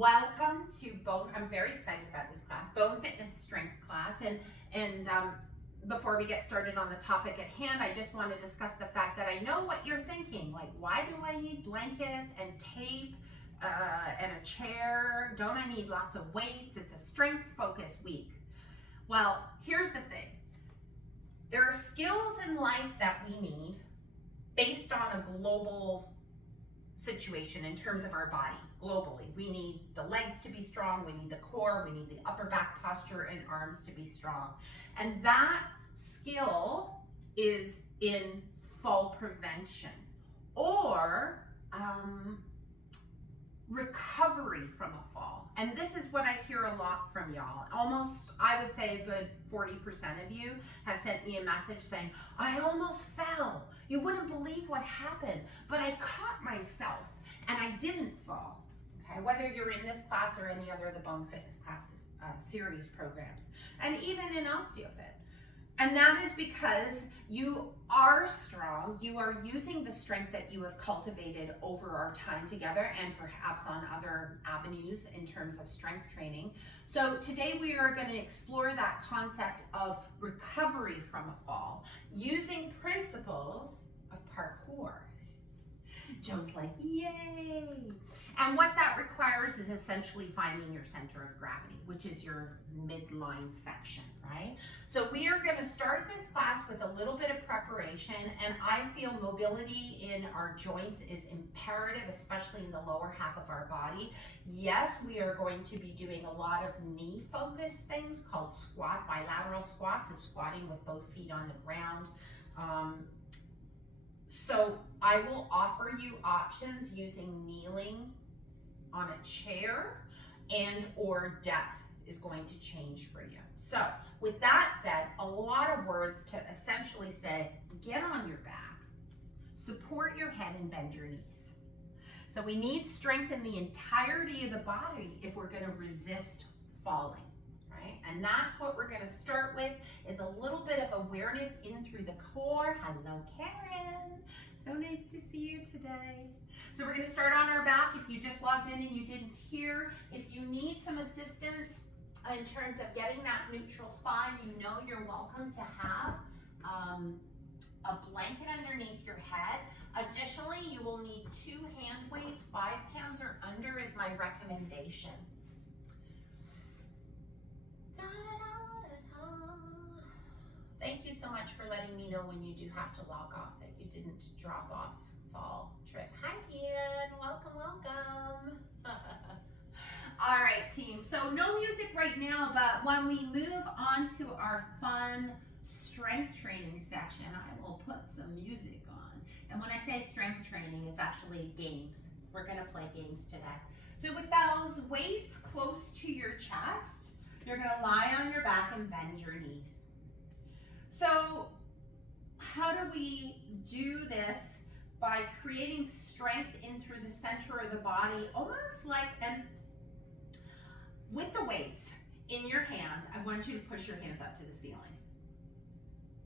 Welcome to I'm very excited about this class, BoneFitness strength class. And before we get started on the topic at hand, I just want to discuss the fact that I know what you're thinking. Like, why do I need blankets and tape and a chair? Don't I need lots of weights? It's a strength focused week. Well, here's the thing. There are skills in life that we need based on a global situation in terms of our body globally. We need the legs to be strong, we need the core, we need the upper back posture and arms to be strong. And that skill is in fall prevention or recovery from a fall. And this is what I hear a lot from y'all. Almost, I would say a good 40% of you have sent me a message saying, I almost fell. You wouldn't believe what happened, but I caught myself and I didn't fall. Okay, whether you're in this class or any other of the BoneFitness classes, series programs, and even in OsteoFit. And that is because you are strong, you are using the strength that you have cultivated over our time together and perhaps on other avenues in terms of strength training. So today we are going to explore that concept of recovery from a fall using principles of parkour. Joe's like, yay! And what that requires is essentially finding your center of gravity, which is your midline section, right? So we are going to start this class with a little bit of preparation, and I feel mobility in our joints is imperative, especially in the lower half of our body. Yes, we are going to be doing a lot of knee-focused things called squats. Bilateral squats is squatting with both feet on the ground. So I will offer you options using kneeling on a chair and or depth is going to change for you. So with that said, a lot of words to essentially say, get on your back, support your head and bend your knees. So we need strength in the entirety of the body if we're going to resist falling, right? And that's what we're going to start with, is a little bit of awareness in through the core. Hello, Karen. So nice to see you today. So we're going to start on our back. If you just logged in and you didn't hear, if you need some assistance in terms of getting that neutral spine, you know you're welcome to have a blanket underneath your head. Additionally, you will need 2 hand weights. 5 pounds or under is my recommendation. Thank you so much for letting me know when you do have to log off that you didn't drop off fall trip. Hi, Tian. Welcome, welcome. All right, team. So no music right now, but when we move on to our fun strength training section, I will put some music on. And when I say strength training, it's actually games. We're going to play games today. So with those weights close to your chest, you're going to lie on your back and bend your knees. So how do we do this? By creating strength in through the center of the body, almost like, and with the weights in your hands, I want you to push your hands up to the ceiling.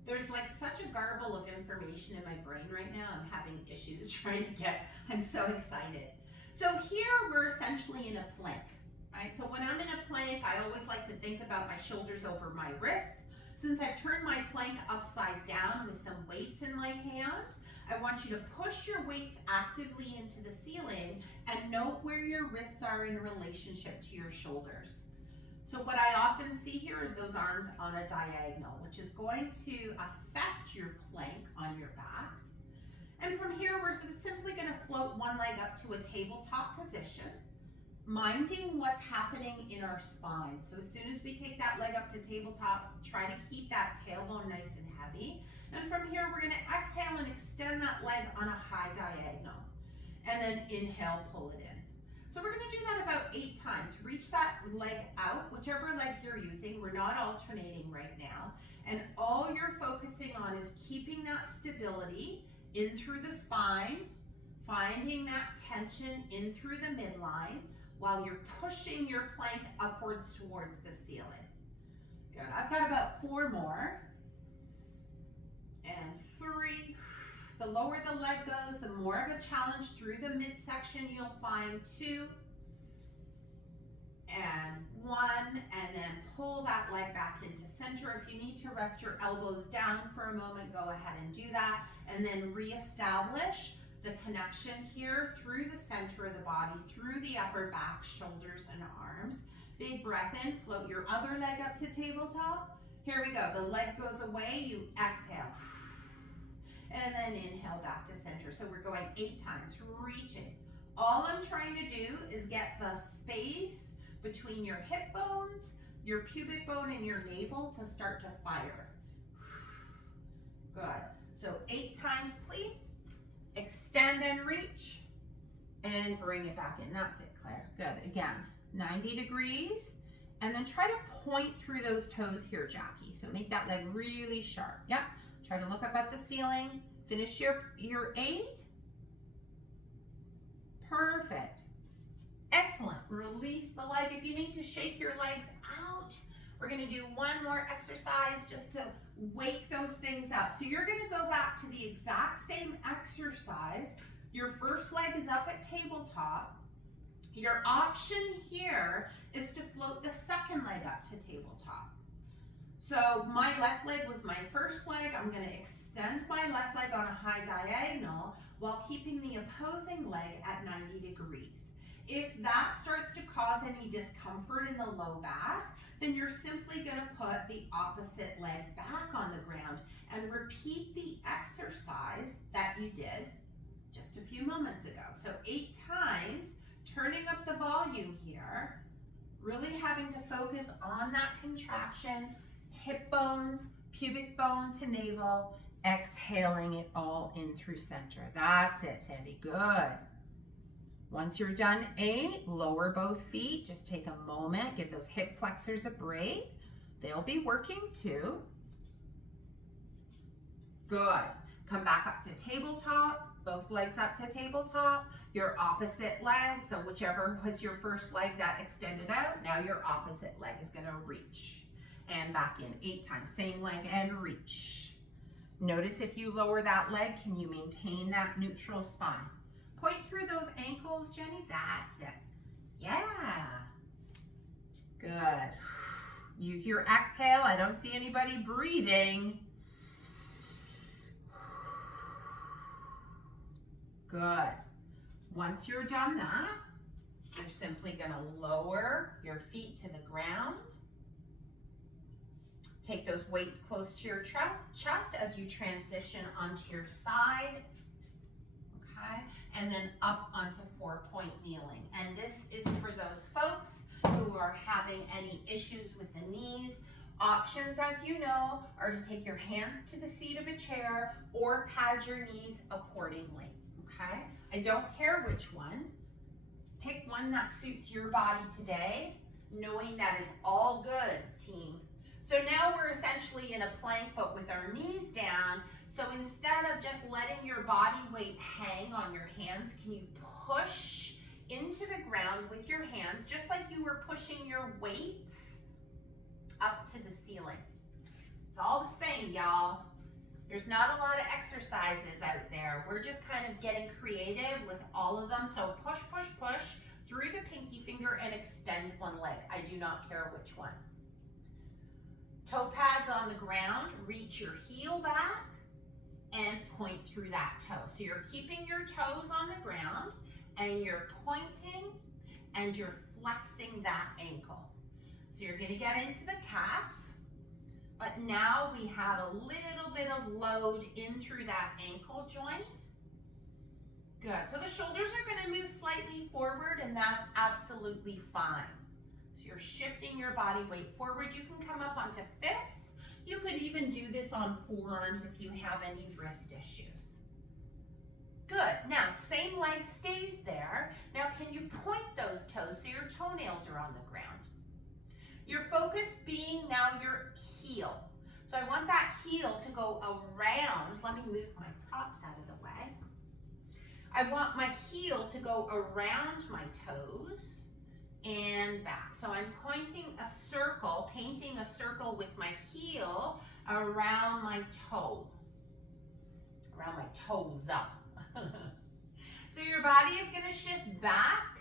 There's like such a garble of information in my brain right now. I'm having issues trying to I'm so excited. So here we're essentially in a plank, right? So when I'm in a plank, I always like to think about my shoulders over my wrists. Since I've turned my plank upside down with some weights in my hand, I want you to push your weights actively into the ceiling and note where your wrists are in relationship to your shoulders. So what I often see here is those arms on a diagonal, which is going to affect your plank on your back. And from here, we're simply going to float one leg up to a tabletop position, minding what's happening in our spine. So as soon as we take that leg up to tabletop, try to keep that tailbone nice and heavy. And from here, we're going to exhale and extend that leg on a high diagonal. And then inhale, pull it in. So we're going to do that about 8 times. Reach that leg out, whichever leg you're using. We're not alternating right now. And all you're focusing on is keeping that stability in through the spine, finding that tension in through the midline, while you're pushing your plank upwards towards the ceiling. Good. I've got about 4 more. And 3. The lower the leg goes, the more of a challenge through the midsection you'll find. 2. into center. If you need to rest your elbows down for a moment, go ahead and do that. And then reestablish the connection here through the center of the body, through the upper back, shoulders, and arms. Big breath in, float your other leg up to tabletop. Here we go, the leg goes away, you exhale. And then inhale back to center. So we're going 8 times, reaching. All I'm trying to do is get the space between your hip bones, your pubic bone, and your navel to start to fire. Good. So 8 times, please. Extend and reach, and bring it back in. That's it, Claire. Good. Again, 90 degrees, and then try to point through those toes here, Jackie. So make that leg really sharp. Yep. Try to look up at the ceiling. Finish your 8. Perfect. Excellent. Release the leg. If you need to shake your legs out, we're going to do one more exercise just to wake those things up. So you're going to go back to the exact same exercise. Your first leg is up at tabletop. Your option here is to float the second leg up to tabletop. So my left leg was my first leg. I'm going to extend my left leg on a high diagonal while keeping the opposing leg at 90 degrees. If that starts to cause any discomfort in the low back, then you're simply going to put the opposite leg back on the ground and repeat the exercise that you did just a few moments ago. So 8 times, turning up the volume here, really having to focus on that contraction, hip bones, pubic bone to navel, exhaling it all in through center. That's it, Sandy. Good. Once you're done 8, lower both feet. Just take a moment. Give those hip flexors a break. They'll be working too. Good. Come back up to tabletop. Both legs up to tabletop. Your opposite leg, so whichever was your first leg that extended out, now your opposite leg is going to reach. And back in 8 times. Same leg and reach. Notice if you lower that leg, can you maintain that neutral spine? Point through those ankles, Jenny. That's it. Yeah. Good. Use your exhale. I don't see anybody breathing. Good. Once you're done that, you're simply going to lower your feet to the ground. Take those weights close to your chest as you transition onto your side. Okay, and then up onto 4-point kneeling. And this is for those folks who are having any issues with the knees. Options, as you know, are to take your hands to the seat of a chair or pad your knees accordingly. Okay, I don't care which one. Pick one that suits your body today, knowing that it's all good, team. So now we're essentially in a plank, but with our knees down. So instead of just letting your body weight hang on your hands, can you push into the ground with your hands, just like you were pushing your weights up to the ceiling? It's all the same, y'all. There's not a lot of exercises out there. We're just kind of getting creative with all of them. So push, push, push through the pinky finger and extend one leg. I do not care which one. Toe pads on the ground, reach your heel back and point through that toe. So you're keeping your toes on the ground and you're pointing and you're flexing that ankle. So you're gonna get into the calf, but now we have a little bit of load in through that ankle joint. Good, so the shoulders are gonna move slightly forward and that's absolutely fine. So you're shifting your body weight forward. You can come up onto fists. You could even do this on forearms if you have any wrist issues. Good, now same leg stays there. Now can you point those toes so your toenails are on the ground? Your focus being now your heel. So I want that heel to go around. Let me move my props out of the way. I want my heel to go around my toes and back. So I'm pointing a circle, painting a circle with my heel around my toe, around my toes up. So your body is going to shift back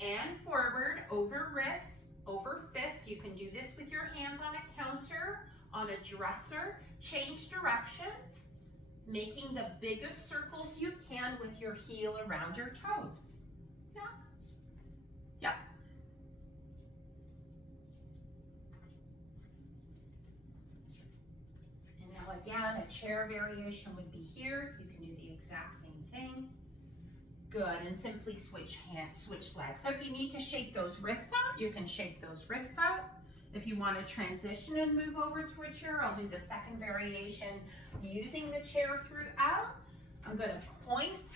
and forward over wrists, over fists. You can do this with your hands on a counter, on a dresser, change directions, making the biggest circles you can with your heel around your toes. Yeah. Yep. And now again, a chair variation would be here. You can do the exact same thing. Good, and simply switch legs. So if you need to shake those wrists out, you can shake those wrists out. If you want to transition and move over to a chair, I'll do the second variation using the chair throughout. I'm going to point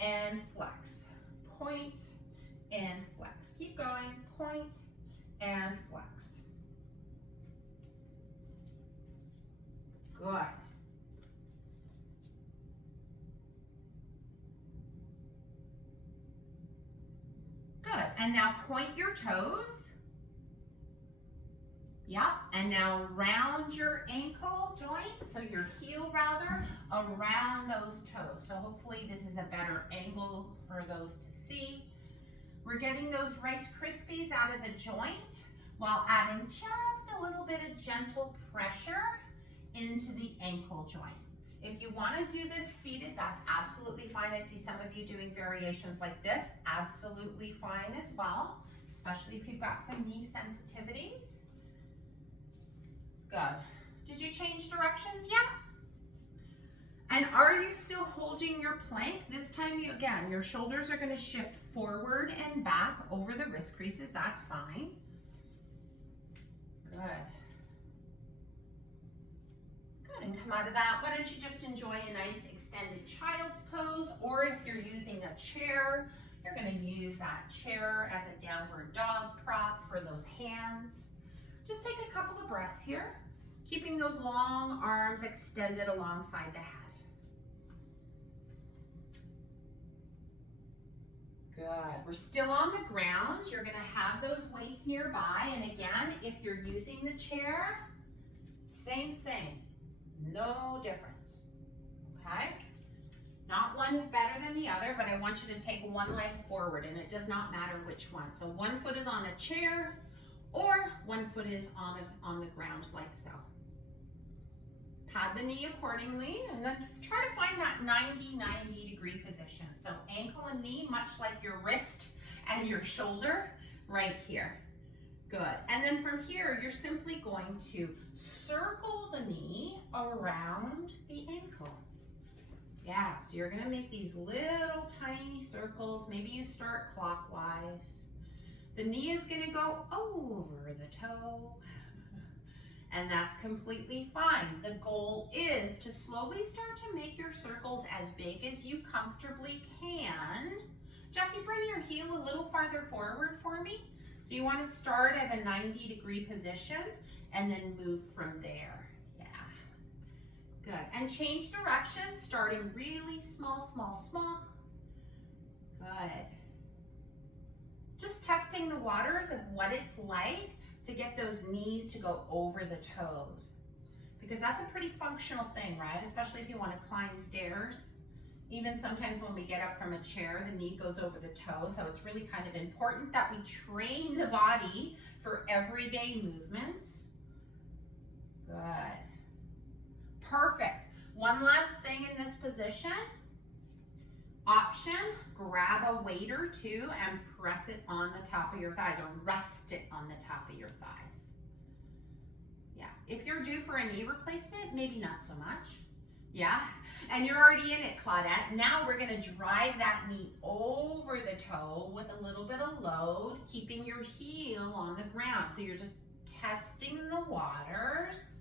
and flex, point and flex. Keep going, point and flex. Good. Good, and now point your toes. Yep, and now round your ankle joint, so your heel rather, around those toes. So hopefully this is a better angle for those to see. We're getting those Rice Krispies out of the joint while adding just a little bit of gentle pressure into the ankle joint. If you want to do this seated, that's absolutely fine. I see some of you doing variations like this, absolutely fine as well, especially if you've got some knee sensitivities. Good. Did you change directions yet? And are you still holding your plank? This time, again, your shoulders are going to shift forward and back over the wrist creases. That's fine. Good. And come out of that. Why don't you just enjoy a nice extended child's pose, or if you're using a chair, you're going to use that chair as a downward dog prop for those hands. Just take a couple of breaths here, keeping those long arms extended alongside the head. Good. We're still on the ground. You're going to have those weights nearby, and again, if you're using the chair, same. No difference, okay? Not one is better than the other, but I want you to take one leg forward, and it does not matter which one. So one foot is on a chair, or one foot is on the ground like so. Pad the knee accordingly, and then try to find that 90 degree position. So ankle and knee, much like your wrist and your shoulder, right here. Good. And then from here, you're simply going to circle the knee around the ankle. Yeah, so you're going to make these little tiny circles. Maybe you start clockwise. The knee is going to go over the toe, and that's completely fine. The goal is to slowly start to make your circles as big as you comfortably can. Jackie, bring your heel a little farther forward for me. So you want to start at a 90 degree position and then move from there. Yeah, good. And change direction, starting really small. Good. Just testing the waters of what it's like to get those knees to go over the toes. Because that's a pretty functional thing, right? Especially if you want to climb stairs. Even sometimes when we get up from a chair, the knee goes over the toe. So it's really kind of important that we train the body for everyday movements. Good. Perfect. One last thing in this position. Option, grab a weight or two and press it on the top of your thighs, or rest it on the top of your thighs. Yeah, if you're due for a knee replacement, maybe not so much. Yeah, and you're already in it, Claudette. Now we're gonna drive that knee over the toe with a little bit of load, keeping your heel on the ground. So you're just testing the waters.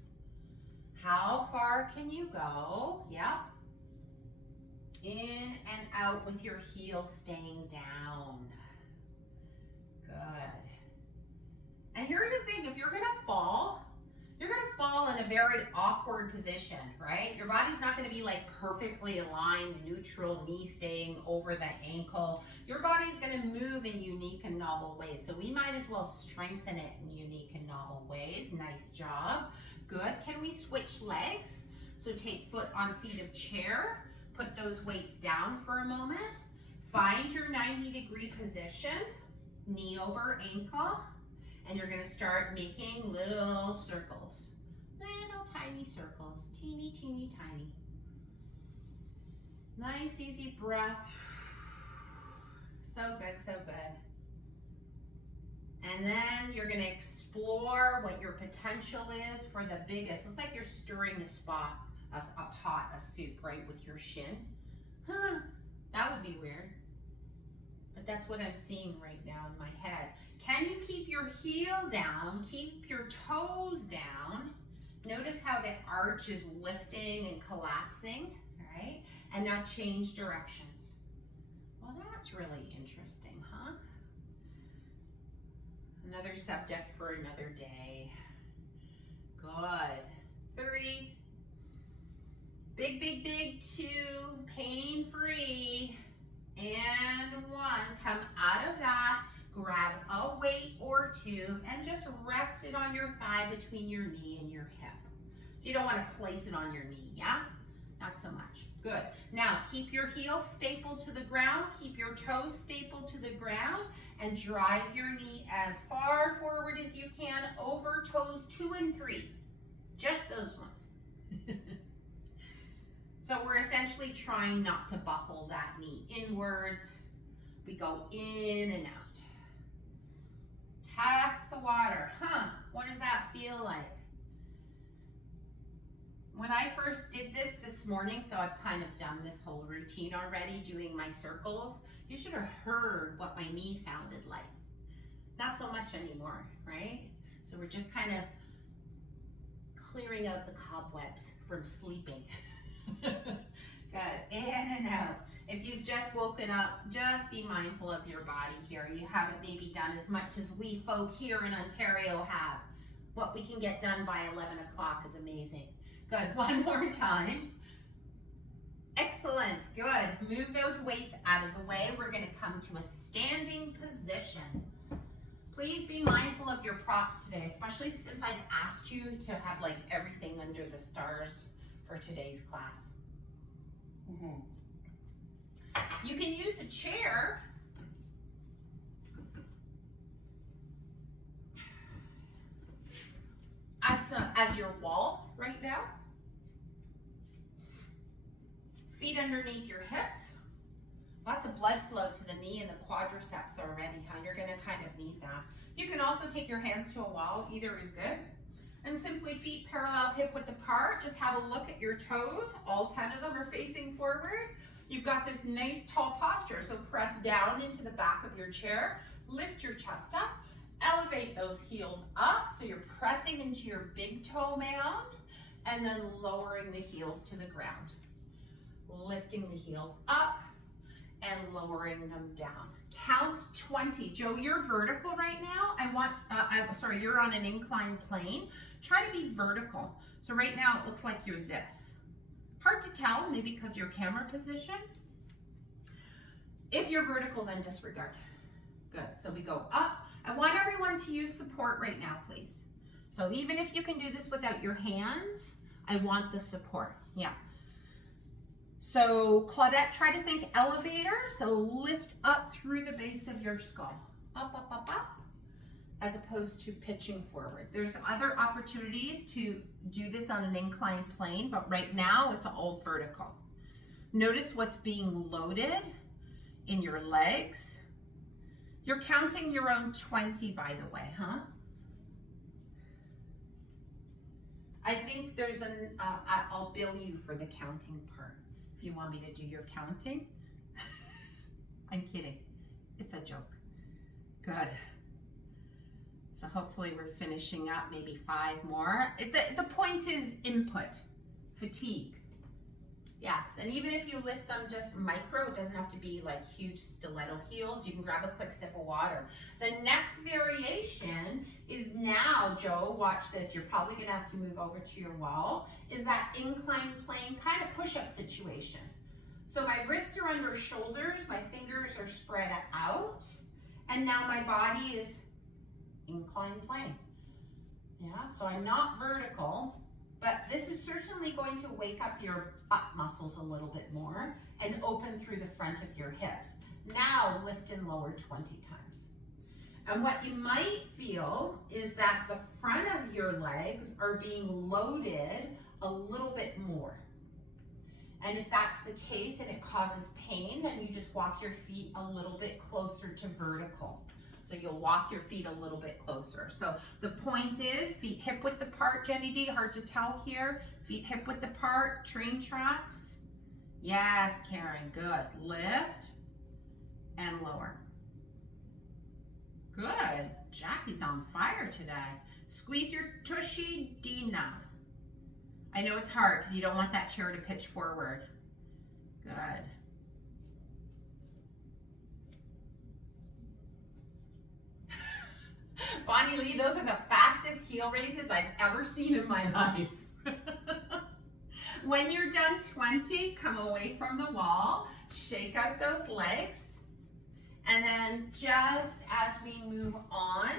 How far can you go? Yep. In and out with your heel staying down. Good. And here's the thing, if you're gonna fall in a very awkward position, right? Your body's not gonna be like perfectly aligned, neutral, knee staying over the ankle. Your body's gonna move in unique and novel ways. So we might as well strengthen it in unique and novel ways. Nice job. Good. Can we switch legs? So take foot on seat of chair. Put those weights down for a moment. Find your 90 degree position, knee over ankle, And you're gonna start making little circles. Little tiny circles, teeny, teeny, tiny. Nice, easy breath. So good, so good. And then you're gonna explore what your potential is for the biggest. It's like you're stirring a pot of soup, right, with your shin. Huh, that would be weird. But that's what I'm seeing right now in my head. Can you keep your heel down? Keep your toes down. Notice how the arch is lifting and collapsing, right? And now change directions. Well, that's really interesting, huh? Another subject for another day. Good. 3. Big, big, big. 2. Pain-free. And 1. Come out of that. Grab a weight or 2 and just rest it on your thigh between your knee and your hip. So you don't want to place it on your knee, yeah? Not so much. Good. Now keep your heels stapled to the ground, keep your toes stapled to the ground, and drive your knee as far forward as you can over toes 2 and 3. Just those ones. So we're essentially trying not to buckle that knee inwards. We go in and out. Test the water. What does that feel like? When I first did this morning, so I've kind of done this whole routine already, doing my circles, you should have heard what my knee sounded like. Not so much anymore, right? So we're just kind of clearing out the cobwebs from sleeping. Good, in and out. If you've just woken up, just be mindful of your body here. You haven't maybe done as much as we folk here in Ontario have. What we can get done by 11 o'clock is amazing. Good, one more time. Excellent, good. Move those weights out of the way. We're gonna come to a standing position. Please be mindful of your props today, especially since I've asked you to have like everything under the stars for today's class. You can use a chair. As your wall right now. Feet underneath your hips. Lots of blood flow to the knee and the quadriceps already, huh? You're gonna kind of need that. You can also take your hands to a wall, either is good. And simply feet parallel, hip width apart. Just have a look at your toes. All 10 of them are facing forward. You've got this nice tall posture. So press down into the back of your chair. Lift your chest up. Elevate those heels up. So you're pressing into your big toe mound and then lowering the heels to the ground. Lifting the heels up and lowering them down. Count 20. Joe, you're vertical right now. Sorry, you're on an inclined plane. Try to be vertical. So right now it looks like you're this. Hard to tell, maybe because your camera position. If you're vertical, then disregard. Good, so we go up. I want everyone to use support right now, please. So even if you can do this without your hands, I want the support, yeah. So Claudette, try to think elevator. So lift up through the base of your skull. Up, up, up, up, as opposed to pitching forward. There's other opportunities to do this on an inclined plane, but right now it's all vertical. Notice what's being loaded in your legs. You're counting your own 20, by the way, huh? I think there's I'll bill you for the counting part. If you want me to do your counting. I'm kidding. It's a joke. Good. So hopefully we're finishing up, maybe 5 more. The point is input, fatigue. Yes, and even if you lift them just micro, it doesn't have to be like huge stiletto heels. You can grab a quick sip of water. The next variation is now, Joe, watch this. You're probably gonna have to move over to your wall, is that inclined plane kind of push-up situation. So my wrists are under shoulders, my fingers are spread out, and now my body is inclined plane. Yeah, so I'm not vertical, but this is certainly going to wake up your butt muscles a little bit more and open through the front of your hips. Now lift and lower 20 times. And what you might feel is that the front of your legs are being loaded a little bit more. And if that's the case and it causes pain, then you just walk your feet a little bit closer to vertical. So you'll walk your feet a little bit closer. So the point is feet hip width apart, Jenny D, hard to tell here. Feet hip width apart, train tracks. Yes, Karen, good. Lift and lower. Good. Jackie's on fire today. Squeeze your tushy, Dina. I know it's hard because you don't want that chair to pitch forward. Good. Bonnie Lee, those are the fastest heel raises I've ever seen in my life. When you're done 20, come away from the wall, shake out those legs, and then just as we move on,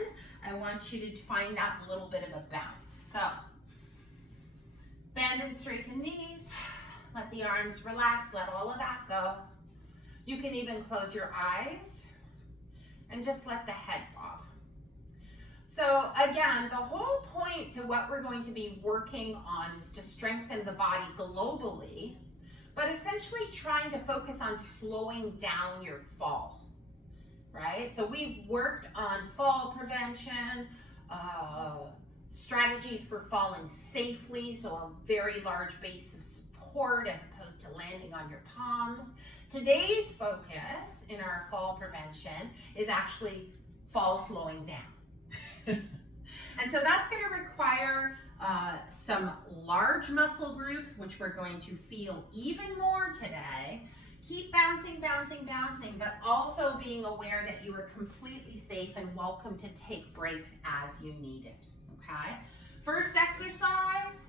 I want you to find that little bit of a bounce. So, bend and straighten knees, let the arms relax, let all of that go. You can even close your eyes and just let the head bob. So again, the whole point to what we're going to be working on is to strengthen the body globally, but essentially trying to focus on slowing down your fall, right? So we've worked on fall prevention, strategies for falling safely, so a very large base of support as opposed to landing on your palms. Today's focus in our fall prevention is actually fall slowing down. And so that's going to require some large muscle groups, which we're going to feel even more today. Keep bouncing, bouncing, bouncing, but also being aware that you are completely safe and welcome to take breaks as you need it, okay? First exercise,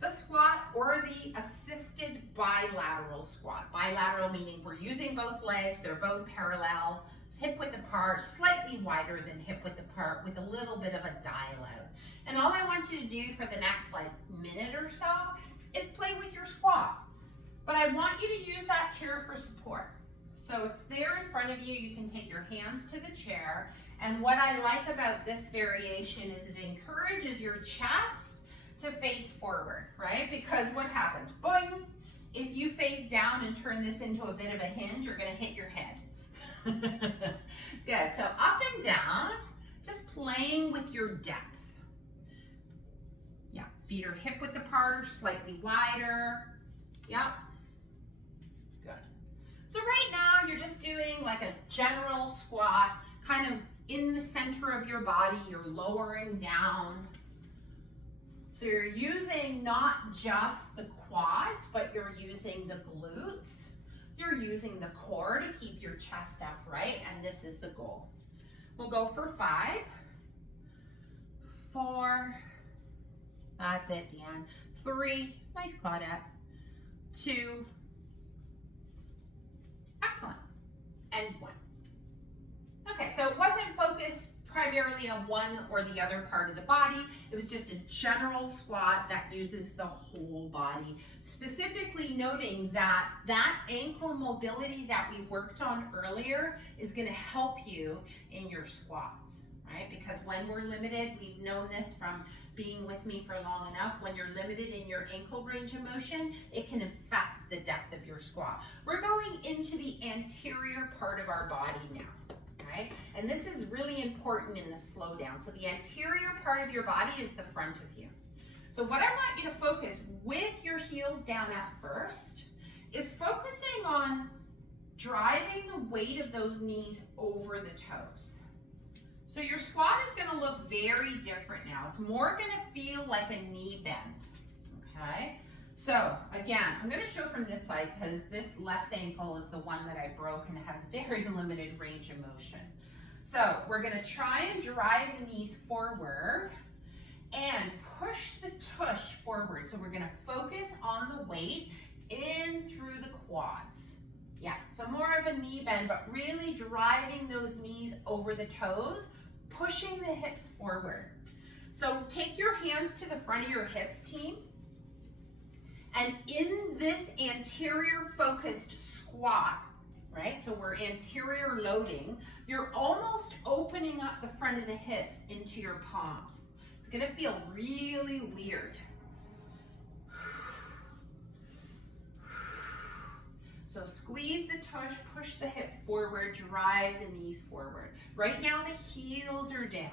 the squat or the assisted bilateral squat. Bilateral meaning we're using both legs, they're both parallel, hip width apart, slightly wider than hip width apart with a little bit of a dial out. And all I want you to do for the next minute or so is play with your squat. But I want you to use that chair for support. So it's there in front of you. You can take your hands to the chair. And what I like about this variation is it encourages your chest to face forward, right? Because what happens? Boing! If you face down and turn this into a bit of a hinge, you're gonna hit your head. Good, so up and down, just playing with your depth. Yeah, feet are hip width apart or slightly wider. Yep, good. So right now you're just doing like a general squat, kind of in the center of your body, you're lowering down. So you're using not just the quads, but you're using the glutes. You're using the core to keep your chest upright, and this is the goal. We'll go for 5, 4, that's it, Deanne. 3, nice Claudette. 2, excellent, and 1. Okay, so it wasn't focused primarily on one or the other part of the body. It was just a general squat that uses the whole body, specifically noting that that ankle mobility that we worked on earlier is going to help you in your squats, right? Because when we're limited, we've known this from being with me for long enough, when you're limited in your ankle range of motion, it can affect the depth of your squat. We're going into the anterior part of our body now. Right? And this is really important in the slowdown. So the anterior part of your body is the front of you. So what I want you to focus with your heels down at first is focusing on driving the weight of those knees over the toes. So your squat is going to look very different now. It's more going to feel like a knee bend, okay? So again, I'm going to show from this side because this left ankle is the one that I broke and it has very limited range of motion. So we're going to try and drive the knees forward and push the tush forward. So we're going to focus on the weight in through the quads. Yeah, so more of a knee bend, but really driving those knees over the toes, pushing the hips forward. So take your hands to the front of your hips, team. And in this anterior focused squat, right? So we're anterior loading. You're almost opening up the front of the hips into your palms. It's gonna feel really weird. So squeeze the tush, push the hip forward, drive the knees forward. Right now the heels are down.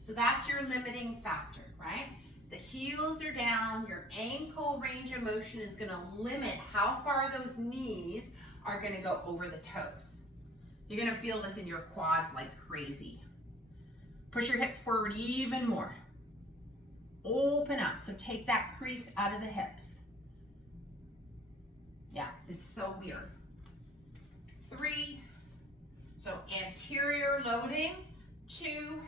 So that's your limiting factor, right? The heels are down, your ankle range of motion is gonna limit how far those knees are gonna go over the toes. You're gonna feel this in your quads like crazy. Push your hips forward even more. Open up, so take that crease out of the hips. Yeah, it's so weird. 3, so anterior loading, 2,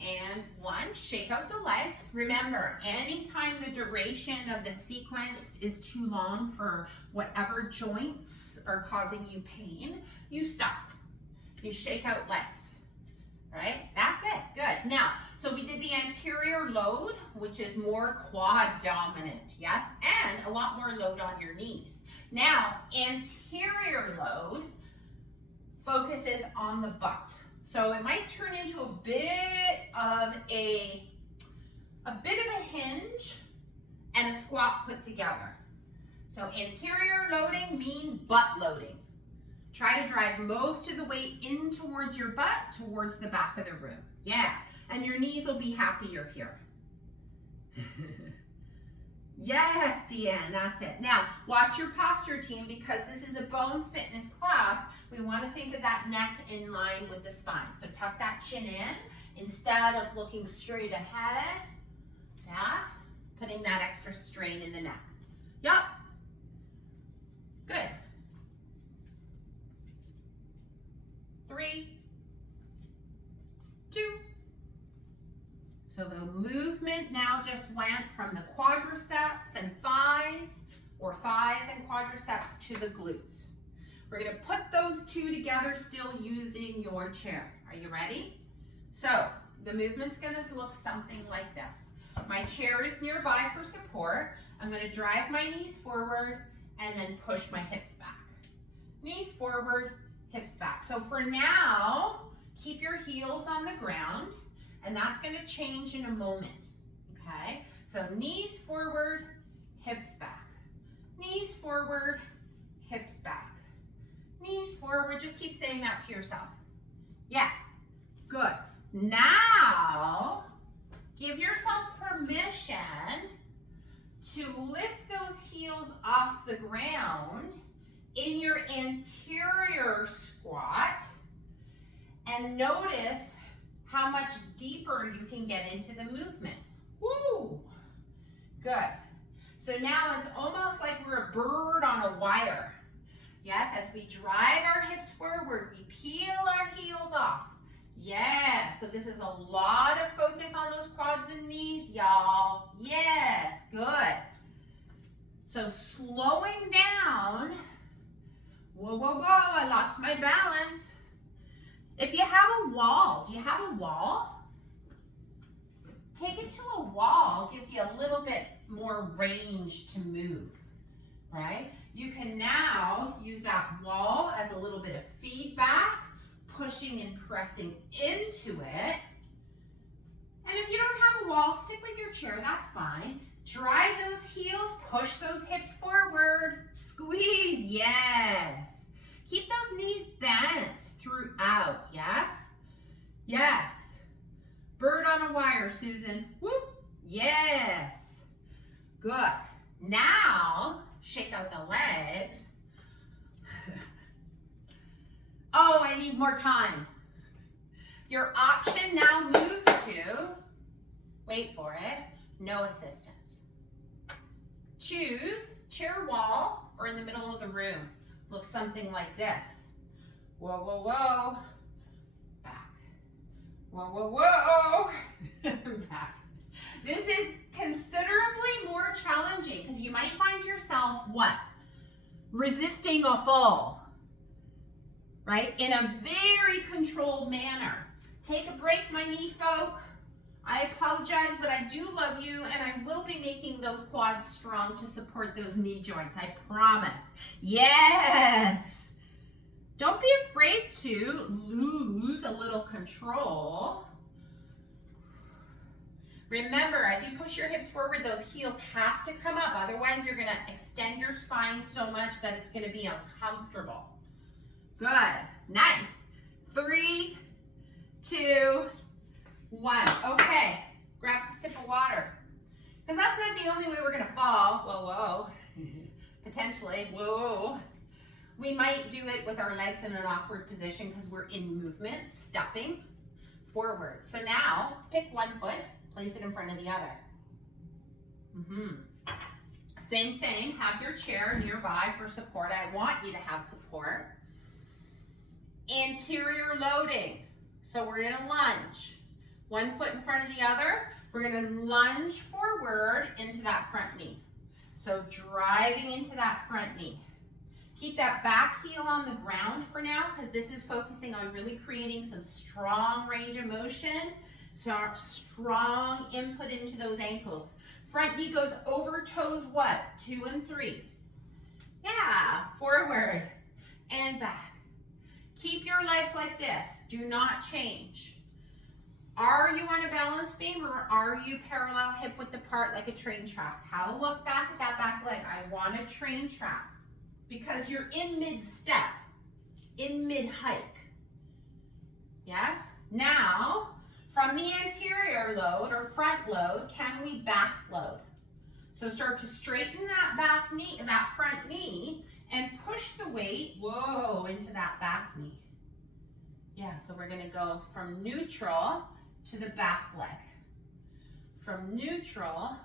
and 1. Shake out the legs. Remember, anytime the duration of the sequence is too long for whatever joints are causing you pain, you stop. You shake out legs, right? That's it, good. Now, so we did the anterior load, which is more quad dominant, yes? And a lot more load on your knees. Now, anterior load focuses on the butt. So it might turn into a bit of a hinge and a squat put together. So anterior loading means butt loading. Try to drive most of the weight in towards your butt, towards the back of the room. Yeah, and your knees will be happier here. Yes, Deanne, that's it. Now, watch your posture, team, because this is a bone fitness class. We want to think of that neck in line with the spine. So tuck that chin in instead of looking straight ahead. Yeah, putting that extra strain in the neck. Yup. Good. 3, 2. So the movement now just went from the quadriceps and thighs, or thighs and quadriceps, to the glutes. We're gonna put those two together still using your chair. Are you ready? So the movement's gonna look something like this. My chair is nearby for support. I'm gonna drive my knees forward and then push my hips back. Knees forward, hips back. So for now, keep your heels on the ground, and that's gonna change in a moment, okay? So knees forward, hips back. Knees forward, hips back. Knees forward, just keep saying that to yourself. Yeah, good. Now, give yourself permission to lift those heels off the ground in your anterior squat and notice how much deeper you can get into the movement. Woo! Good. So now it's almost like we're a bird on a wire. Yes, as we drive our hips forward, we peel our heels off. Yes, so this is a lot of focus on those quads and knees, y'all. Yes, good. So slowing down. Whoa, whoa, whoa, I lost my balance. If you have a wall, do you have a wall? Take it to a wall, gives you a little bit more range to move, right? You can now use that wall as a little bit of feedback, pushing and pressing into it. And if you don't have a wall, stick with your chair, that's fine. Drive those heels, push those hips forward, squeeze, yes. Keep those knees bent throughout, yes? Yes. Bird on a wire, Susan. Whoop, yes. Good. Now, shake out the legs. Oh, I need more time. Your option now moves to, wait for it, no assistance. Choose chair, wall, or in the middle of the room. Looks something like this. Whoa, whoa, whoa. Back. Whoa, whoa, whoa. Back. This is considerably more challenging because you might find yourself, what? Resisting a fall, right? In a very controlled manner. Take a break, my knee folk. I apologize, but I do love you, and I will be making those quads strong to support those knee joints, I promise. Yes. Don't be afraid to lose a little control. Remember, as you push your hips forward, those heels have to come up. Otherwise, you're gonna extend your spine so much that it's gonna be uncomfortable. Good, nice. 3, 2, 1. Okay, grab a sip of water. Because that's not the only way we're gonna fall. Whoa, whoa. Potentially, whoa. We might do it with our legs in an awkward position because we're in movement, stepping forward. So now, pick one foot, place it in front of the other. Same, have your chair nearby for support. I want you to have support. Anterior loading. So we're gonna lunge. One foot in front of the other. We're gonna lunge forward into that front knee. So driving into that front knee. Keep that back heel on the ground for now because this is focusing on really creating some strong range of motion, so strong input into those ankles. Front knee goes over toes what? 2 and 3. Yeah, forward and back. Keep your legs like this. Do not change. Are you on a balance beam or are you parallel hip width apart like a train track? Have a look back at that back leg. I want a train track because you're in mid-step, in mid-hike. Yes? Now, from the anterior load or front load, can we back load? So start to straighten that back knee, that front knee, and push the weight, whoa, into that back knee. Yeah, so we're gonna go from neutral to the back leg. From neutral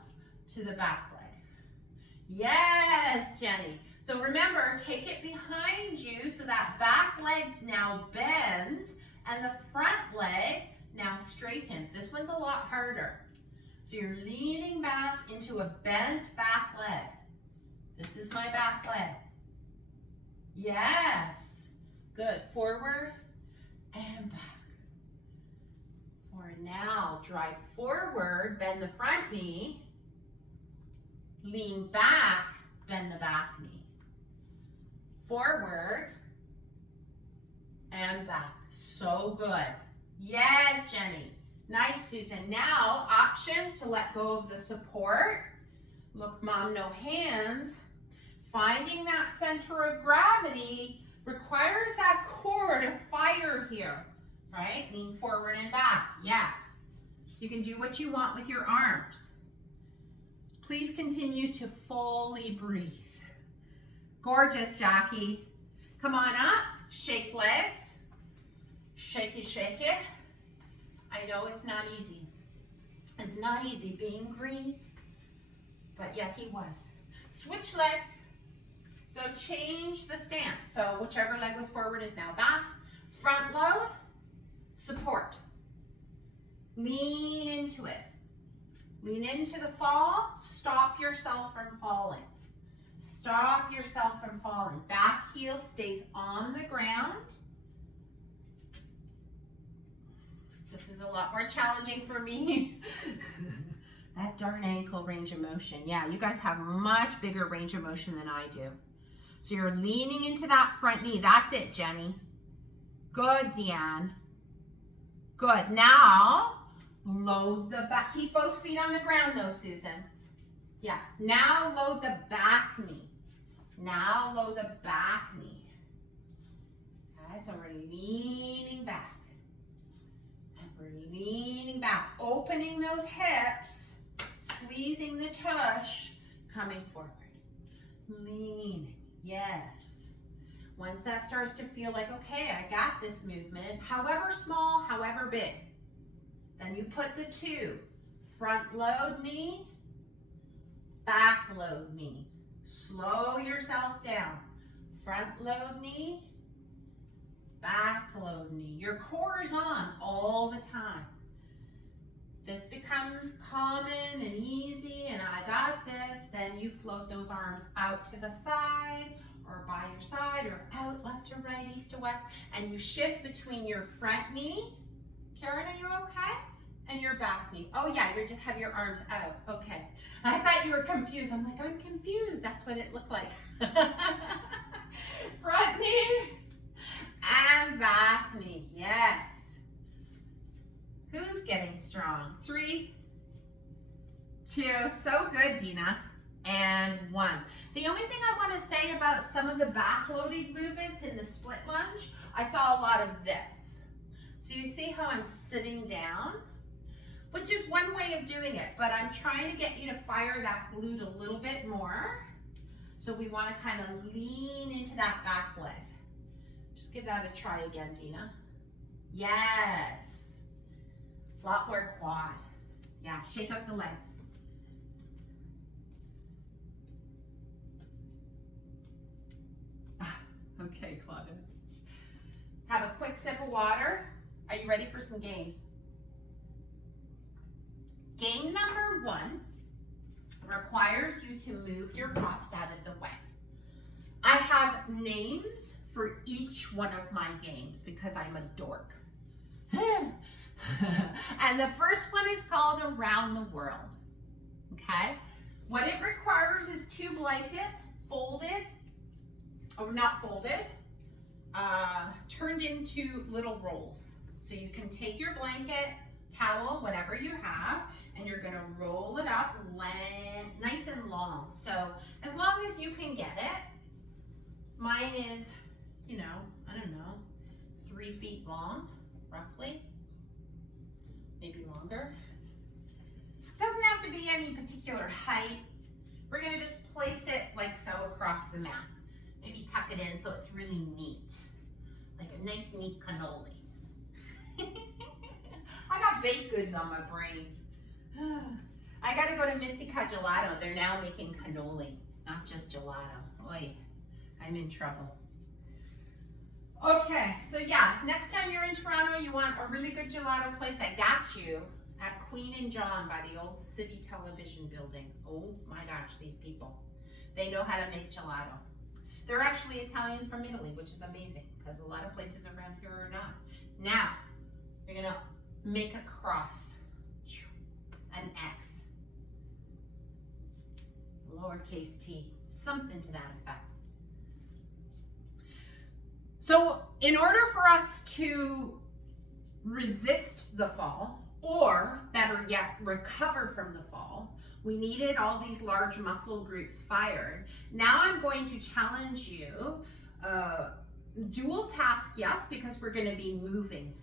to the back leg. Yes, Jenny. So remember, take it behind you so that back leg now bends and the front leg now straightens. This one's a lot harder. So you're leaning back into a bent back leg. This is my back leg. Yes. Good. Forward and back. Forward. Now, drive forward, bend the front knee. Lean back, bend the back knee. Forward and back. So good. Yes, Jenny. Nice, Susan. Now, option to let go of the support. Look, Mom, no hands. Finding that center of gravity requires that core to fire here, right? Lean forward and back. Yes. You can do what you want with your arms. Please continue to fully breathe. Gorgeous, Jackie. Come on up, shake legs. Shake it, shake it. I know it's not easy. It's not easy being green, but yet he was. Switch legs. So change the stance. So whichever leg was forward is now back. Front load, support. Lean into it. Lean into the fall. Stop yourself from falling. Stop yourself from falling. Back heel stays on the ground. This is a lot more challenging for me. That darn ankle range of motion. Yeah, you guys have much bigger range of motion than I do. So you're leaning into that front knee. That's it, Jenny. Good, Deanne. Good. Now, load the back. Keep both feet on the ground though, Susan. Yeah. Now load the back knee. Now load the back knee. Okay, so we're leaning back. And we're leaning back. Opening those hips. Squeezing the tush. Coming forward. Leaning. Yes. Once that starts to feel like, okay, I got this movement, however small, however big, then you put the 2. Front load knee, back load knee. Slow yourself down. Front load knee, back load knee. Your core is on all the time. This becomes common and easy and I got this, then you float those arms out to the side or by your side or out left to right, east to west, and you shift between your front knee, Karen, are you okay? And your back knee. Oh yeah, you just have your arms out. Okay. I thought you were confused. I'm like, I'm confused. That's what it looked like. Front knee, And back knee, yes. Who's getting strong? 3, 2, so good, Dina. And 1. The only thing I want to say about some of the back loading movements in the split lunge, I saw a lot of this. So you see how I'm sitting down, which is one way of doing it, but I'm trying to get you to fire that glute a little bit more. So we want to kind of lean into that back leg. Just give that a try again, Dina. Yes. A lot more quad. Yeah, shake out the legs. Okay, Claudia. Have a quick sip of water. Are you ready for some games? Game number 1 requires you to move your props out of the way. I have names for each one of my games because I'm a dork. And the first one is called Around the World. Okay? What it requires is 2 blankets folded, or not folded, turned into little rolls. So you can take your blanket, towel, whatever you have, and you're gonna roll it up nice and long. So as long as you can get it, mine is, you know, I don't know, 3 feet long, roughly, maybe longer. Doesn't have to be any particular height. We're gonna just place it like so across the mat. Maybe tuck it in so it's really neat, like a nice neat cannoli. I got baked goods on my brain. I gotta go to Minzica Gelato. They're now making cannoli, not just gelato. Oy, I'm in trouble. Okay, so yeah, next time you're in Toronto, you want a really good gelato place, I got you at Queen and John by the old City Television building. Oh my gosh, these people. They know how to make gelato. They're actually Italian from Italy, which is amazing because a lot of places around here are not. Now, you're gonna make a cross, an X, lowercase t, something to that effect. So in order for us to resist the fall, or better yet, recover from the fall, we needed all these large muscle groups fired. Now I'm going to challenge you, dual task, yes, because we're gonna be moving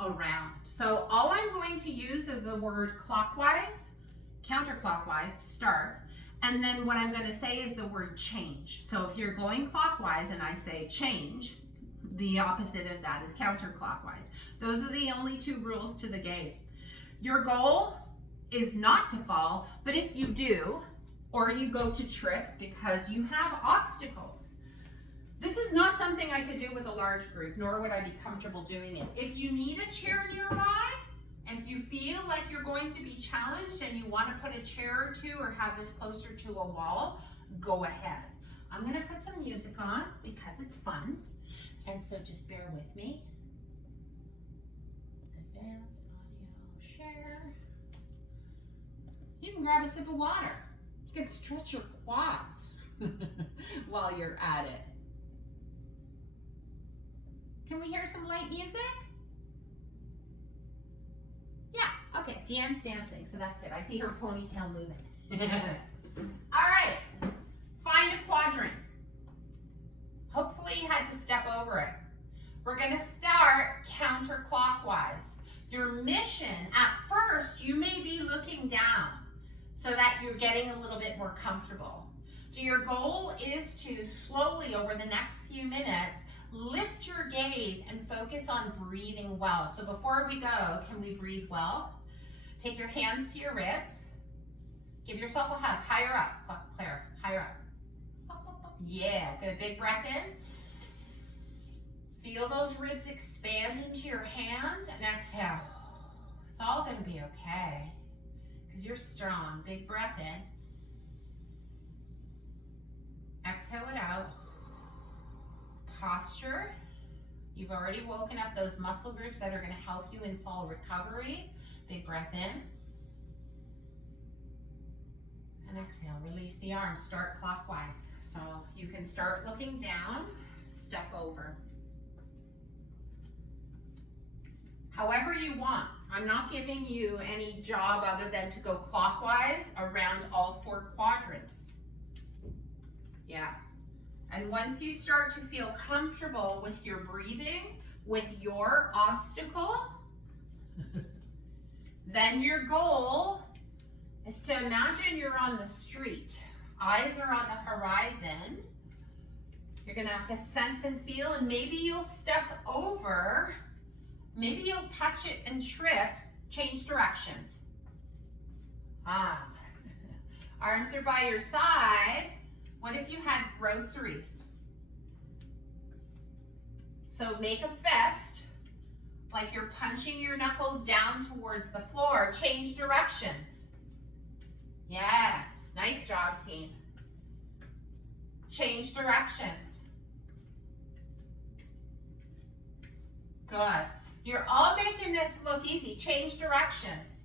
around. So all I'm going to use are the word clockwise, counterclockwise to start, and then what I'm gonna say is the word change. So if you're going clockwise and I say change, the opposite of that is counterclockwise. Those are the only 2 rules to the game. Your goal is not to fall, but if you do, or you go to trip because you have obstacles, this is not something I could do with a large group, nor would I be comfortable doing it. If you need a chair nearby, if you feel like you're going to be challenged and you want to put a chair or 2 or have this closer to a wall, go ahead. I'm gonna put some music on because it's fun, and so just bear with me. Advanced audio share. You can grab a sip of water. You can stretch your quads while you're at it. Can we hear some light music? Yeah, okay, Deanne's dancing, so that's good. I see her ponytail moving. All right, find a quadrant. Hopefully you had to step over it. We're gonna start counterclockwise. Your mission, at first, you may be looking down so that you're getting a little bit more comfortable. So your goal is to slowly, over the next few minutes, lift your gaze and focus on breathing well. So before we go, can we breathe well? Take your hands to your ribs. Give yourself a hug. Higher up, Claire, higher up. Yeah, good, big breath in. Feel those ribs expand into your hands and exhale. It's all gonna be okay because you're strong. Big breath in. Exhale it out. Posture. You've already woken up those muscle groups that are gonna help you in fall recovery. Big breath in. And exhale, release the arms, start clockwise. So you can start looking down, step over. however you want. I'm not giving you any job other than to go clockwise around all 4 quadrants. Yeah. And once you start to feel comfortable with your breathing, with your obstacle, then your goal is to imagine you're on the street. Eyes are on the horizon. You're gonna have to sense and feel, and maybe you'll step over, maybe you'll touch it and trip, change directions. Arms are by your side. What if you had groceries? So make a fist, like you're punching your knuckles down towards the floor. Change directions. Yes, nice job, team. Change directions. Good. You're all making this look easy. Change directions.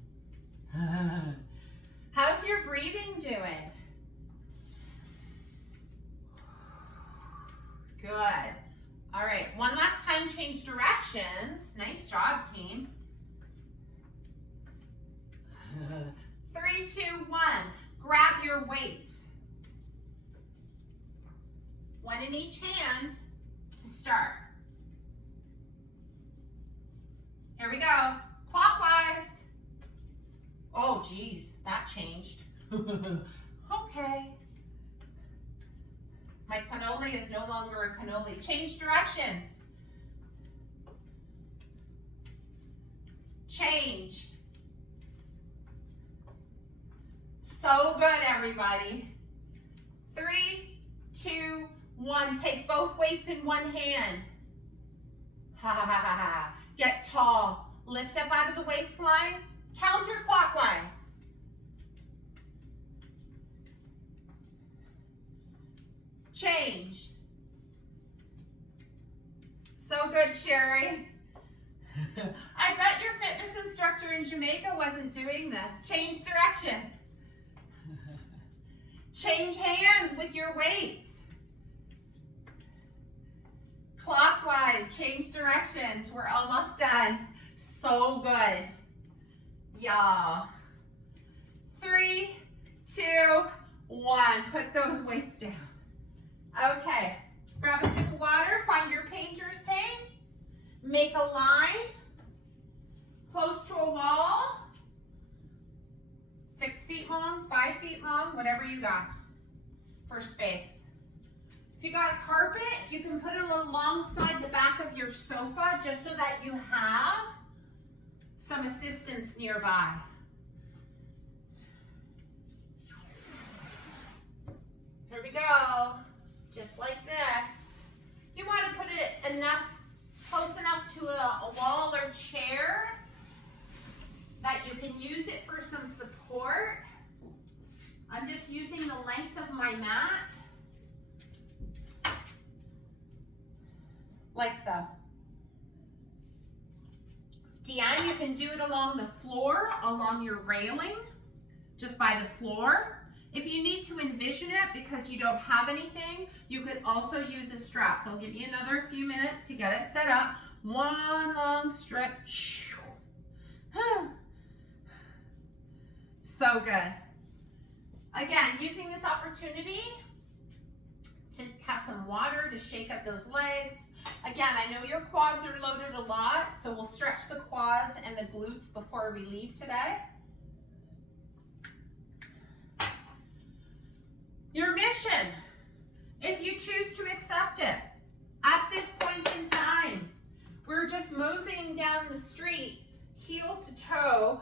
How's your breathing doing? Good. All right, one last time, change directions. Nice job, team. 3, 2, 1. Grab your weights. One in each hand to start. Here we go. Clockwise. Oh, geez, that changed. Okay. My cannoli is no longer a cannoli. Change directions. Change. So good, everybody. 3, 2, 1. Take both weights in one hand. Ha ha ha ha ha. Get tall. Lift up out of the waistline. Counterclockwise. Change. So good, Sherry. I bet your fitness instructor in Jamaica wasn't doing this. Change directions. Change hands with your weights. Clockwise, change directions. We're almost done. So good. Yeah. 3, 2, 1. Put those weights down. Okay. Grab a sip of water. Find your painter's tape. Make a line. Close to a wall. 6 feet long, 5 feet long, whatever you got for space. If you got a carpet, you can put it alongside the back of your sofa just so that you have some assistance nearby. Here we go, just like this. You want to put it close enough to a wall or chair that you can use it for some support. I'm just using the length of my mat, like so. Deanne, you can do it along the floor, along your railing, just by the floor. If you need to envision it because you don't have anything, you could also use a strap. So I'll give you another few minutes to get it set up. One long strip. So good. Again, using this opportunity to have some water to shake up those legs. Again, I know your quads are loaded a lot, so we'll stretch the quads and the glutes before we leave today. Your mission, if you choose to accept it, at this point in time, we're just moseying down the street, heel to toe,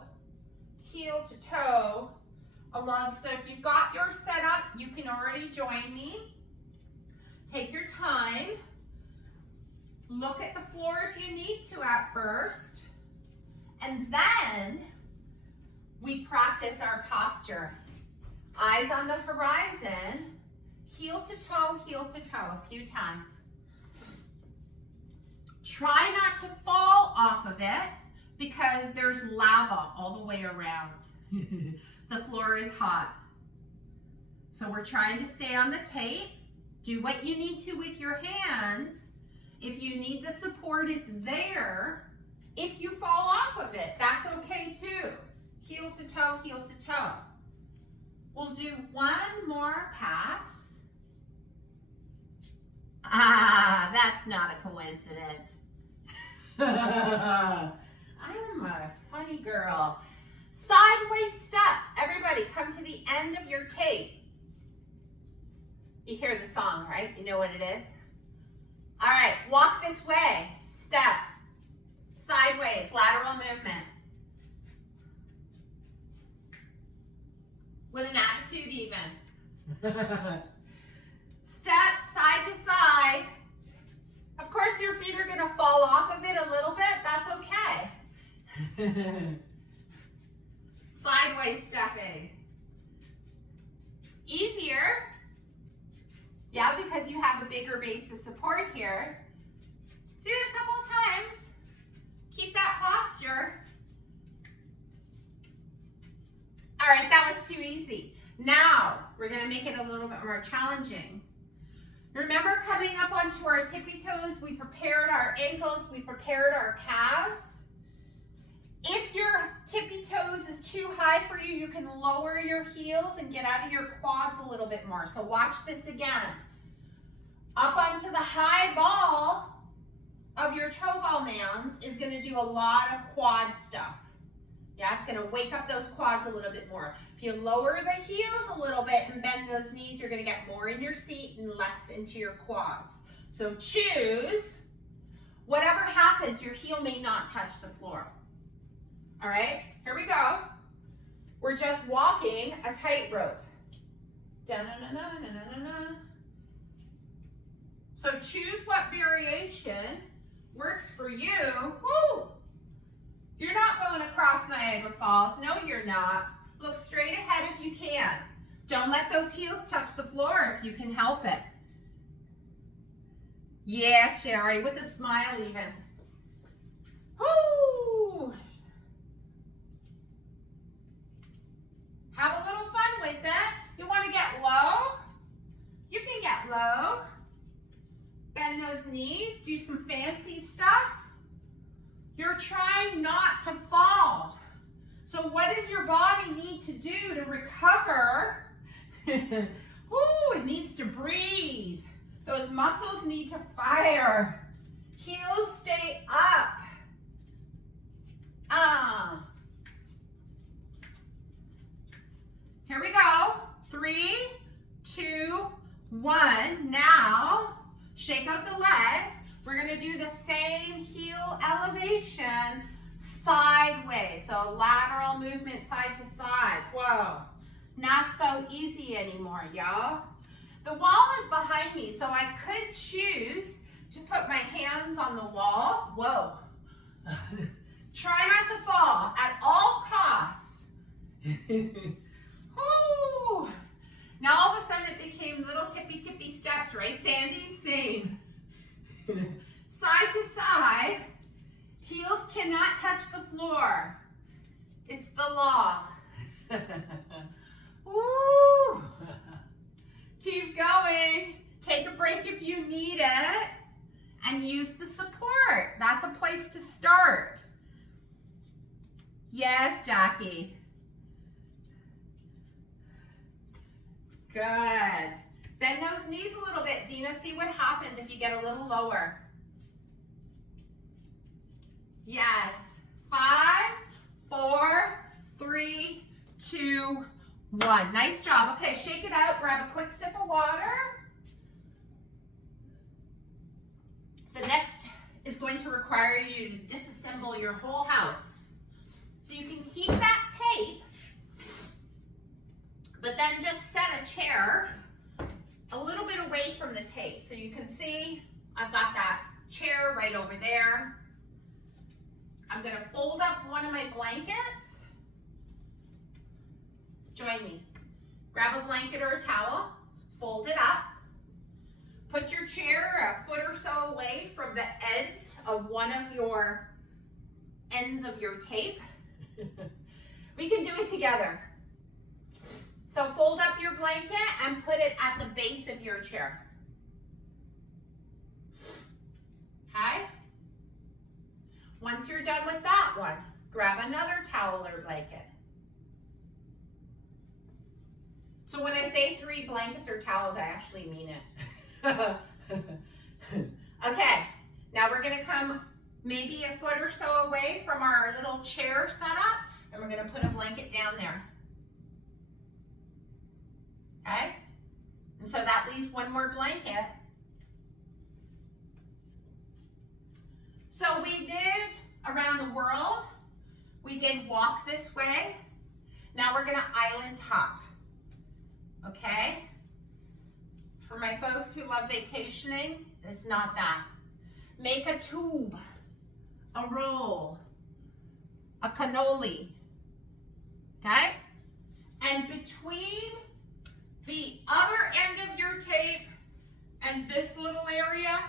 along. So if you've got yours set up, you can already join me. Take your time. Look at the floor if you need to at first. And then we practice our posture. Eyes on the horizon, heel to toe, a few times. Try not to fall off of it because there's lava all the way around. The floor is hot. So we're trying to stay on the tape. Do what you need to with your hands. If you need the support, it's there. If you fall heel to toe, heel to toe. We'll do one more pass. Ah, that's not a coincidence. I'm a funny girl. Sideways step. Everybody come to the end of your tape. You hear the song, right? You know what it is? All right, walk this way. Step. Sideways, lateral movement. With an attitude even. Step side to side. Of course, your feet are gonna fall off of it a little bit. That's okay. Sideways stepping. Easier. Yeah, because you have a bigger base of support here. Do it a couple of times. Keep that posture. All right, that was too easy. Now, we're gonna make it a little bit more challenging. Remember coming up onto our tippy toes, we prepared our ankles, we prepared our calves. If your tippy toes is too high for you, you can lower your heels and get out of your quads a little bit more. So watch this again. Up onto the high ball of your toe ball mounds is gonna do a lot of quad stuff. Yeah, it's gonna wake up those quads a little bit more. If you lower the heels a little bit and bend those knees, you're gonna get more in your seat and less into your quads. So choose, whatever happens, your heel may not touch the floor. All right, here we go. We're just walking a tightrope. Da-na-na-na-na-na-na. So choose what variation works for you. Woo! You're not going across Niagara Falls. No, you're not. Look straight ahead if you can. Don't let those heels touch the floor if you can help it. Yeah, Sherry, with a smile even. Woo! Have a little fun with it. You want to get low? You can get low. Bend those knees, do some fancy stuff. You're trying not to fall. So what does your body need to do to recover? Ooh, it needs to breathe. Those muscles need to fire. Heels stay up. Here we go. 3, 2, 1. Now, shake out the legs. We're gonna do the same heel elevation sideways. So lateral movement side to side. Whoa, not so easy anymore, y'all. The wall is behind me, so I could choose to put my hands on the wall. Whoa. Try not to fall at all costs. Woo. Now all of a sudden it became little tippy steps, right, Sandy? Same. Side to side, heels cannot touch the floor. It's the law. Woo. Keep going. Take a break if you need it and use the support. That's a place to start. Yes, Jackie. Good. Bend those knees a little bit, Dina. See what happens if you get a little lower. Yes. 5, 4, 3, 2, 1. Nice job. Okay, shake it out. Grab a quick sip of water. The next is going to require you to disassemble your whole house. So you can keep that tape, but then just set a chair a little bit away from the tape. So you can see I've got that chair right over there. I'm gonna fold up one of my blankets. Join me. Grab a blanket or a towel, fold it up. Put your chair a foot or so away from the end of one of your ends of your tape. We can do it together. So fold up your blanket and put it at the base of your chair. Okay? Once you're done with that one, grab another towel or blanket. So when I say 3 blankets or towels, I actually mean it. Okay, now we're gonna come maybe a foot or so away from our little chair setup, and we're gonna put a blanket down there. Okay? And so that leaves one more blanket. So we did around the world. We did walk this way. Now we're gonna island hop. Okay? For my folks who love vacationing, it's not that. Make a tube, a roll, a cannoli. Okay? And between the other end of your tape and this little area,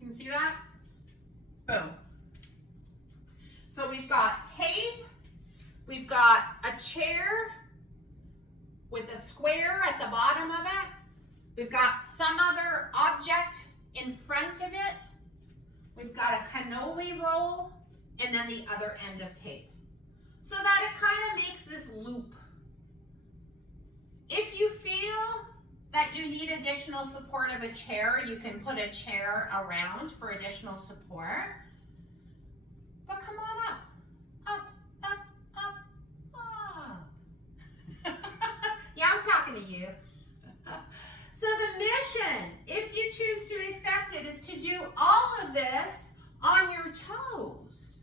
you can see that? Boom. So we've got tape, we've got a chair with a square at the bottom of it, we've got some other object in front of it, we've got a cannoli roll, and then the other end of tape. So that it kind of makes this loop. If you feel that you need additional support of a chair, you can put a chair around for additional support. But come on up, up, up, up. Yeah, I'm talking to you. So the mission, if you choose to accept it, is to do all of this on your toes.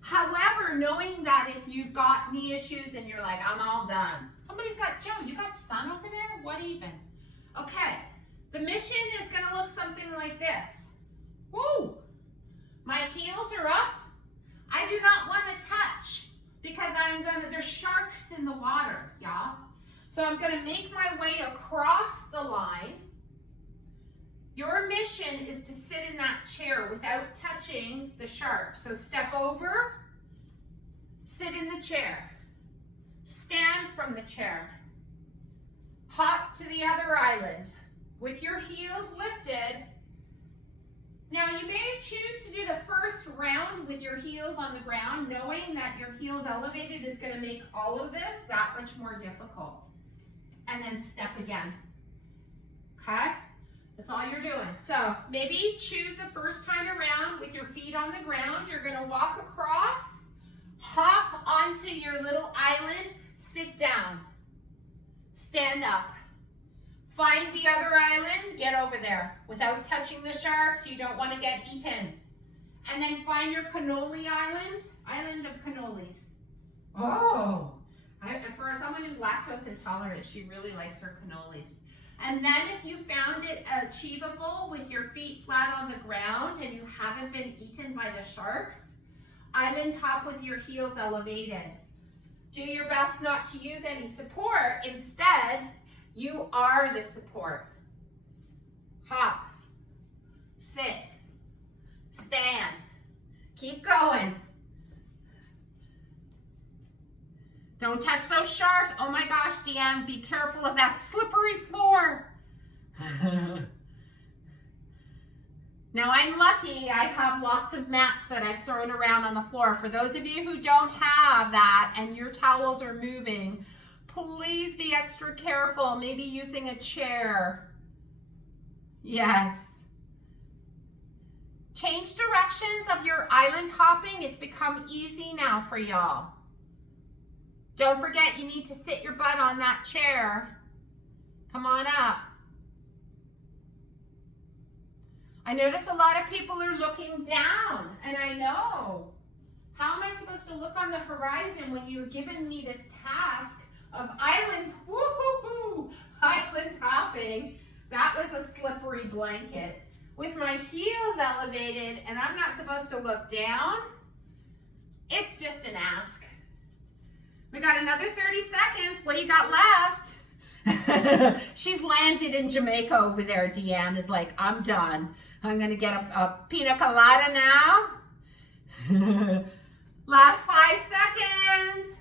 However, knowing that if you've got knee issues and you're like, I'm all done. Somebody's got, Joe, you got sun over there? What even? Okay, the mission is gonna look something like this. Woo! My heels are up. I do not wanna touch because there's sharks in the water, y'all. So I'm gonna make my way across the line. Your mission is to sit in that chair without touching the shark. So step over, sit in the chair, stand from the chair, hop to the other island with your heels lifted. Now you may choose to do the first round with your heels on the ground, knowing that your heels elevated is gonna make all of this that much more difficult. And then step again, okay? That's all you're doing. So maybe choose the first time around with your feet on the ground. You're gonna walk across, hop onto your little island, sit down, stand up. Find the other island, get over there without touching the sharks. You don't wanna get eaten. And then find your cannoli island, island of cannolis. Oh, for someone who's lactose intolerant, she really likes her cannolis. And then if you found it achievable with your feet flat on the ground and you haven't been eaten by the sharks, island hop with your heels elevated. Do your best not to use any support. Instead, you are the support. Hop, sit, stand, keep going. Don't touch those sharks. Oh my gosh, Deanne, be careful of that slippery floor. Now I'm lucky I have lots of mats that I've thrown around on the floor. For those of you who don't have that and your towels are moving, please be extra careful, maybe using a chair. Yes. Change directions of your island hopping. It's become easy now for y'all. Don't forget, you need to sit your butt on that chair. Come on up. I notice a lot of people are looking down, and I know. How am I supposed to look on the horizon when you're giving me this task of island hopping? That was a slippery blanket. With my heels elevated, and I'm not supposed to look down, it's just an ask. We got another 30 seconds. What do you got left? She's landed in Jamaica over there. Deanne is like, I'm done. I'm gonna get a pina colada now. Last 5 seconds.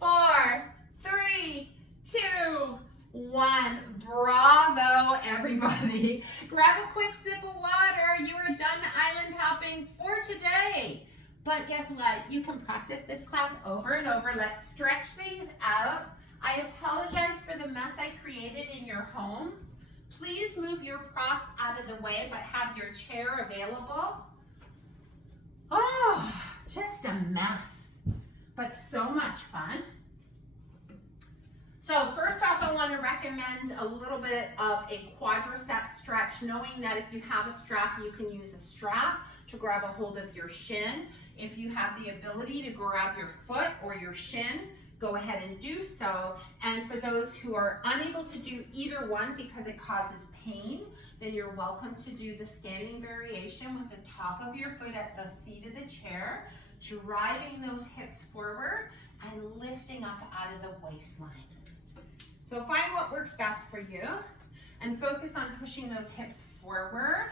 4, 3, 2, 1. Bravo, everybody. Grab a quick sip of water. You are done island hopping for today. But guess what? You can practice this class over and over. Let's stretch things out. I apologize for the mess I created in your home. Please move your props out of the way, but have your chair available. Oh, just a mess, but so much fun. So first off, I want to recommend a little bit of a quadricep stretch, knowing that if you have a strap, you can use a strap to grab a hold of your shin. If you have the ability to grab your foot or your shin, go ahead and do so. And for those who are unable to do either one because it causes pain, then you're welcome to do the standing variation with the top of your foot at the seat of the chair, driving those hips forward and lifting up out of the waistline. So find what works best for you and focus on pushing those hips forward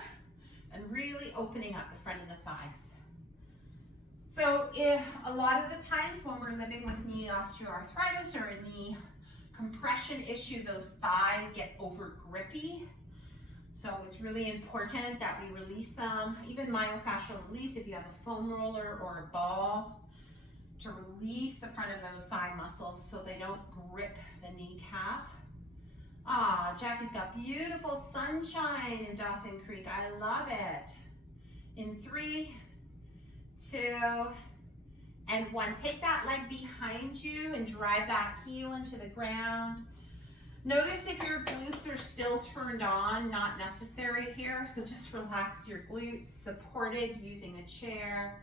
and really opening up the front of the thighs. So if a lot of the times when we're living with knee osteoarthritis or a knee compression issue, those thighs get over grippy. So it's really important that we release them, even myofascial release if you have a foam roller or a ball, to release the front of those thigh muscles so they don't grip the kneecap. Ah, Jackie's got beautiful sunshine in Dawson Creek. I love it. In 3, 2, and 1. Take that leg behind you and drive that heel into the ground. Notice if your glutes are still turned on, not necessary here. So just relax your glutes, supported using a chair.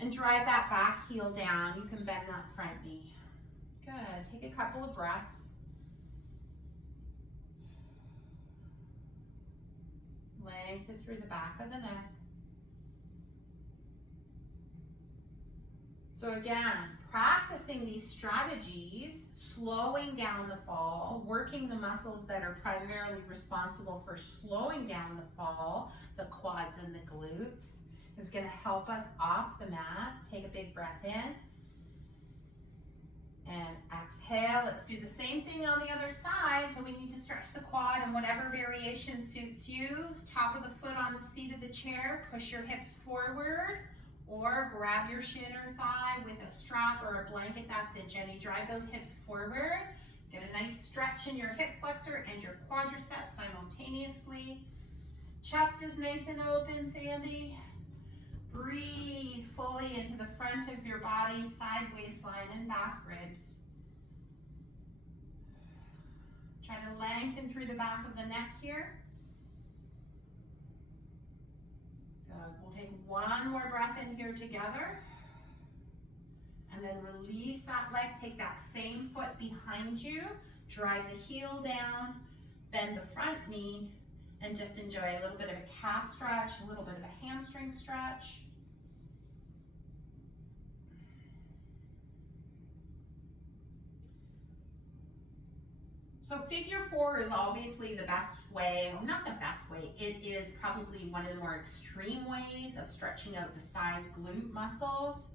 And drive that back heel down. You can bend that front knee. Good. Take a couple of breaths. Lengthen through the back of the neck. So again, practicing these strategies, slowing down the fall, working the muscles that are primarily responsible for slowing down the fall, the quads and the glutes, is going to help us off the mat. Take a big breath in and exhale. Let's do the same thing on the other side. So we need to stretch the quad in whatever variation suits you. Top of the foot on the seat of the chair. Push your hips forward or grab your shin or thigh with a strap or a blanket. That's it, Jenny. Drive those hips forward. Get a nice stretch in your hip flexor and your quadriceps simultaneously. Chest is nice and open, Sandy. Breathe fully into the front of your body, side waistline and back ribs. Try to lengthen through the back of the neck here. Good. We'll take one more breath in here together. And then release that leg. Take that same foot behind you. Drive the heel down. Bend the front knee. And just enjoy a little bit of a calf stretch, a little bit of a hamstring stretch. So figure 4 is obviously the best way, or not the best way, it is probably one of the more extreme ways of stretching out the side glute muscles.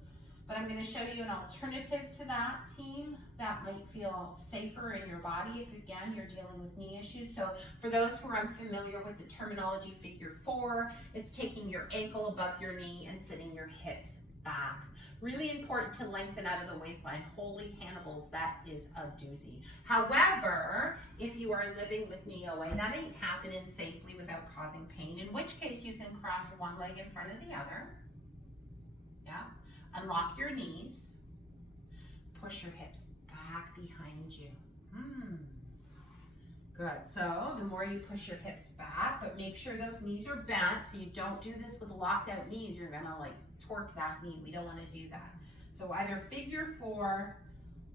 But I'm going to show you an alternative to that, team, that might feel safer in your body if, again, you're dealing with knee issues. So for those who are unfamiliar with the terminology figure 4, it's taking your ankle above your knee and sitting your hips back. Really important to lengthen out of the waistline. Holy Hannibals, that is a doozy. However, if you are living with knee OA, that ain't happening safely without causing pain, in which case you can cross one leg in front of the other. Yeah. Unlock your knees. Push your hips back behind you. Good. So the more you push your hips back, but make sure those knees are bent, so you don't do this with locked out knees. You're gonna like torque that knee. We don't want to do that. So either figure 4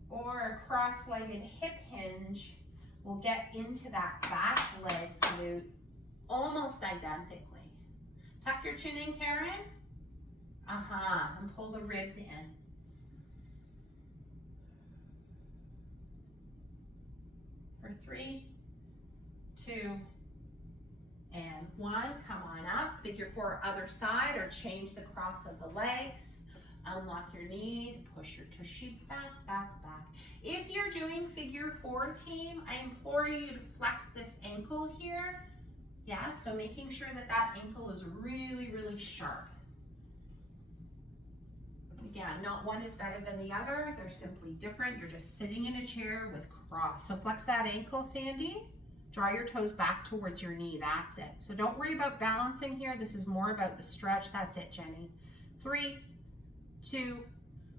or a cross-legged hip hinge will get into that back leg glute almost identically. Tuck your chin in, Karen. And pull the ribs in. For 3, 2, and 1. Come on up. Figure 4 other side, or change the cross of the legs. Unlock your knees. Push your tush back, back, back. If you're doing figure 4, team, I implore you to flex this ankle here. Yeah, so making sure that that ankle is really, really sharp. Again, not one is better than the other. They're simply different. You're just sitting in a chair with cross. So flex that ankle, Sandy. Draw your toes back towards your knee. That's it. So don't worry about balancing here. This is more about the stretch. That's it, Jenny. 3, 2,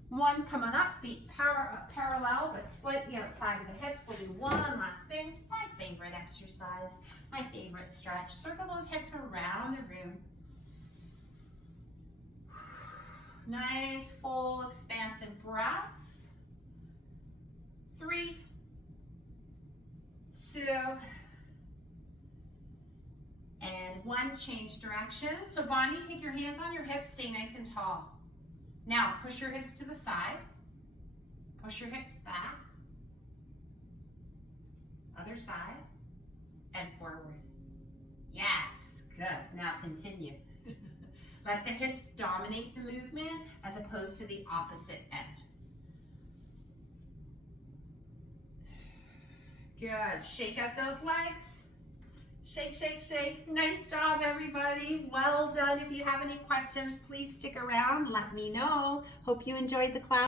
1. Come on up. Feet parallel, but slightly outside of the hips. We'll do one last thing. My favorite exercise. My favorite stretch. Circle those hips around the room. Nice, full, expansive breaths. 3, 2, and 1. Change direction. So Bonnie, take your hands on your hips, stay nice and tall. Now push your hips to the side. Push your hips back. Other side. And forward. Yes, good. Now continue. Let the hips dominate the movement as opposed to the opposite end. Good. Shake out those legs. Shake, shake, shake. Nice job, everybody. Well done. If you have any questions, please stick around. Let me know. Hope you enjoyed the class.